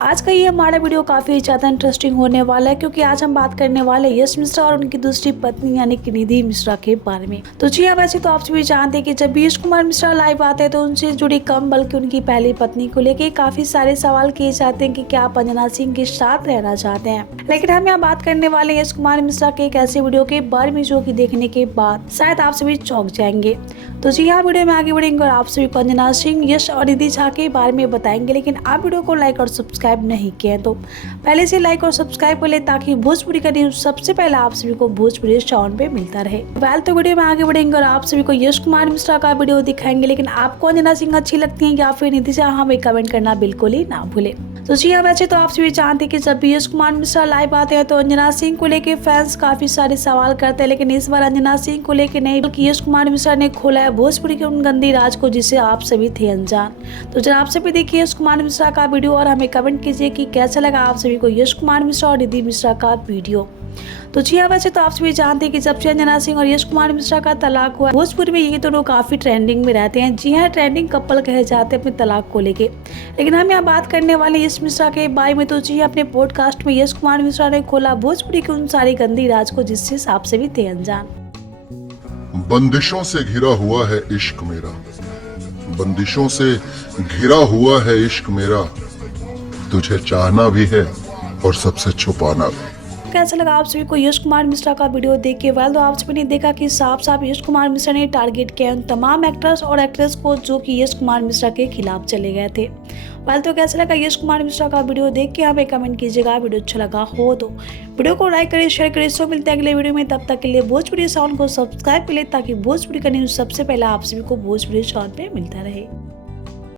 आज का ये हमारा वीडियो काफ़ी ज़्यादा इंटरेस्टिंग होने वाला है क्योंकि आज हम बात करने वाले हैं यश मिश्रा और उनकी दूसरी पत्नी यानी कि निधि मिश्रा के बारे में। तो जी हाँ, वैसे तो आप सभी जानते हैं कि जब भी यश कुमार मिश्रा लाइव आते हैं तो उनसे जुड़ी कम बल्कि उनकी पहली पत्नी को लेकर काफ़ी सारे सवाल किए जाते हैं कि क्या आप अंजना सिंह के साथ रहना चाहते हैं। लेकिन हम यहाँ बात करने वाले हैं यश कुमार मिश्रा के एक ऐसे वीडियो के बारे में जो कि देखने के बाद शायद आप सभी चौंक जाएंगे। तो जी हाँ, वीडियो में आगे बढ़ेंगे और आप सभी को अंजना सिंह, यश और निधि झा के बारे में बताएंगे। लेकिन आप वीडियो को लाइक और सब्सक्राइब नहीं किए तो पहले से लाइक और सब्सक्राइब कर ले ताकि भोजपुरी का न्यूज सबसे पहले आप सभी को भोजपुरी साउंड पे मिलता रहे। तो वीडियो में आगे बढ़ेंगे और आप सभी को यश कुमार मिश्रा का वीडियो दिखाएंगे। लेकिन आपको अंजना सिंह अच्छी लगती है या फिर निधि झा, हमें कमेंट करना बिल्कुल ही ना भूले। तो जी हाँ, वैसे तो आप सभी जानते हैं कि जब भी यश कुमार मिश्रा लाइव आते हैं तो अंजना सिंह को लेके फैंस काफी सारे सवाल करते हैं। लेकिन इस बार अंजना सिंह को लेके नहीं बल्कि यश कुमार मिश्रा ने खोला है भोजपुरी के उन गंदी राज को जिसे आप सभी थे अनजान। तो जरा आप सभी देखिए यश कुमार मिश्रा का वीडियो और हमें कमेंट कीजिए कि कैसा लगा आप सभी को यश कुमार मिश्रा और निधि मिश्रा का वीडियो। तो जी हाँ, वैसे तो आप सभी जानते हैं कि जब से अंजना सिंह और यश कुमार मिश्रा का तलाक हुआ भोजपुरी में ये दोनों काफी ट्रेंडिंग में रहते हैं। जी हाँ, ट्रेंडिंग कपल कहे जाते हैं अपने तलाक को लेके। लेकिन हम यहाँ बात करने वाले यश मिश्रा के बारे में। तो जी हाँ, अपने पॉडकास्ट में यश कुमार मिश्रा ने खोला भोजपुरी के उन सारी गंदी राज को जिससे आप सभी थे अनजान। बंदिशों से घिरा हुआ है इश्क मेरा, बंदिशों से घिरा हुआ है इश्क मेरा, तुझे चाहना भी है और सबसे छुपाना भी। कैसा लगा आप सभी को यश कुमार मिश्रा का वीडियो देख के? तो आप सभी ने देखा कि साफ साफ यश कुमार मिश्रा ने टारगेट किया उन तमाम एक्टर्स और एक्ट्रेस को जो कि यश कुमार मिश्रा के खिलाफ चले गए थे। तो कैसा लगा यश कुमार मिश्रा का वीडियो देख के? हमें कमेंट कीजिएगा। वीडियो अच्छा लगा हो तो वीडियो को लाइक करिए, शेयर करिए। सो मिलते हैं अगले वीडियो में, तब तक के लिए भोजपुरी साउंड को सब्सक्राइब कर ले ताकि भोजपुरी का न्यूज सबसे पहले आप सभी को भोजपुरी साउंड पे मिलता रहे।